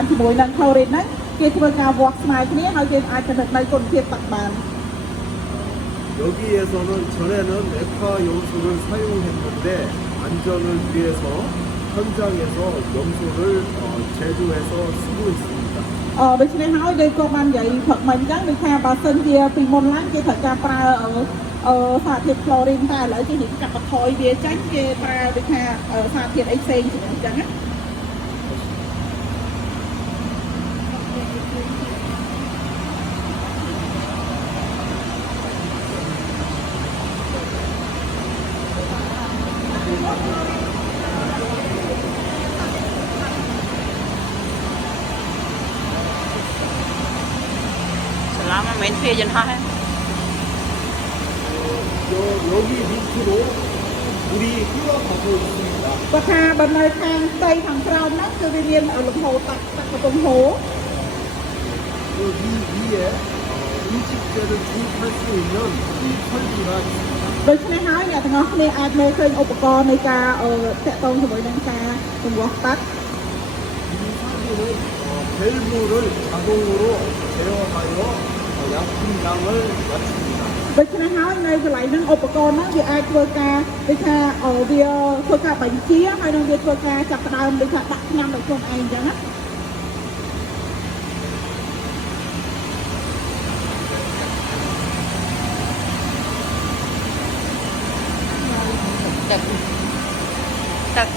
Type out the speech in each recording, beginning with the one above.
បានជាមួយនឹង chlorine ហ្នឹងគេធ្វើការវាស់ស្មើគ្នាហើយគេអាចកំណត់នៅគុណភាពទឹកបាន 여기에서는 전에는 액화 염소를 사용했는데 안전을 위해서 현장에서 염소를 제조해서 쓰고 있습니다. ដូច្នេះហើយយើងក៏បាននិយាយព្រឹកមិញអញ្ចឹងដូចថាបើសិនជាពីមុនឡើងគេត្រូវការប្រើសារធាតុ chlorine តែឥឡូវគេនិយាយកាត់បន្ថយវាចាញ់គេប្រើដូចថាសារធាតុអីផ្សេងជាងអញ្ចឹងណា Selama main via dân hoa 여기 밑으로 물이 흘러가고 있습니다. បើថាបើនៅខាងផ្ទៃខាងក្រោមហ្នឹងគឺវាមានលំហូរទឹកកំពុងហូរ 그 위에 음식재를 주입할 수 있는 설비가 있습니다. ដូច្នេះហើយអ្នកទាំងអស់គ្នាអាចមើលឃើញឧបករណ៍នៃការតាក់ទងជាមួយនឹងការពង្រាស់ទឹក 이 설비는 밸브를 자동으로 제어하여 약품량을 낮춥니다. ដូច្នេះហើយនៅកន្លែងហ្នឹងឧបករណ៍ហ្នឹងវាអាចធ្វើការដូចថាវាធ្វើការបញ្ជាហើយនឹងវាធ្វើការចាប់ផ្ដើមដូចថាដាក់ថ្នាំដោយខ្លួនឯងអញ្ចឹងណា ទឹកទឹក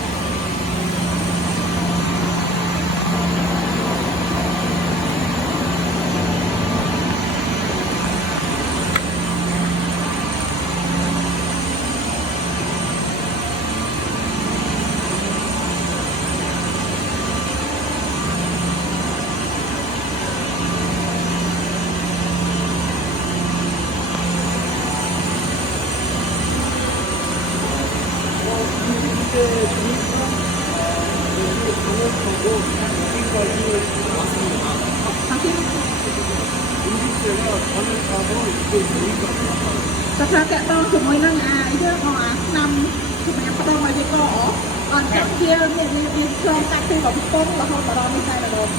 តែថាតាក់ទងជាមួយនឹងយើងអាឆ្នាំសម្រាប់ផ្ដុំឲ្យវាកអត់ចឹងវាឆ្លងកាត់ពីបំពង់រហូតដល់នេះតែម្ដង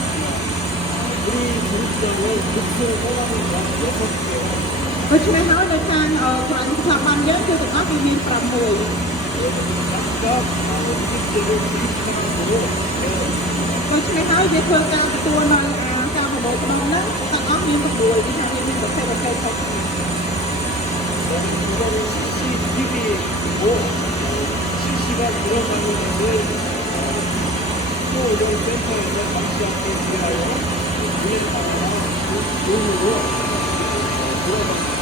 우리 조립장을 목표로 떠나는 건 ដូច្នេះហើយនៅខាងក្រៅស្ថាប័នយើងគឺទាំងអស់វាមាន6 각각 음식재를 주입하는 거로 ដូច្នេះហើយវាធ្វើការទទួលនៅការប្រមូលផ្ដុំហ្នឹងទាំងអស់មាន6វាថាវាមានប្រភេទខុសគ្នា 이거는 CCTV이고 실시간 들어가는 것을 또 이런 센터에서 감시하기 위하여 운행하거나 돈으로 들어가는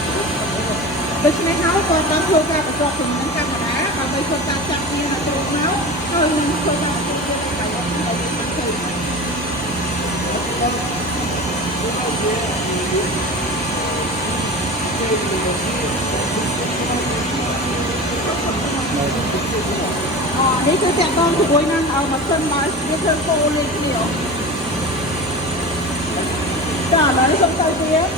ដូច្នេះហើយគាត់បានធ្វើការប្រកបជំនាញកាមេរ៉ាដើម្បីធ្វើការចាប់វាចូលមកហើយនឹងធ្វើការទទួលស្គាល់ឲ្យវាឃើញ នេះគឺតាក់ទងជាមួយនឹងម៉ាស៊ីនបើវាធ្វើគោលលេខគ្នាចាឥឡូវសូមទៅទៀត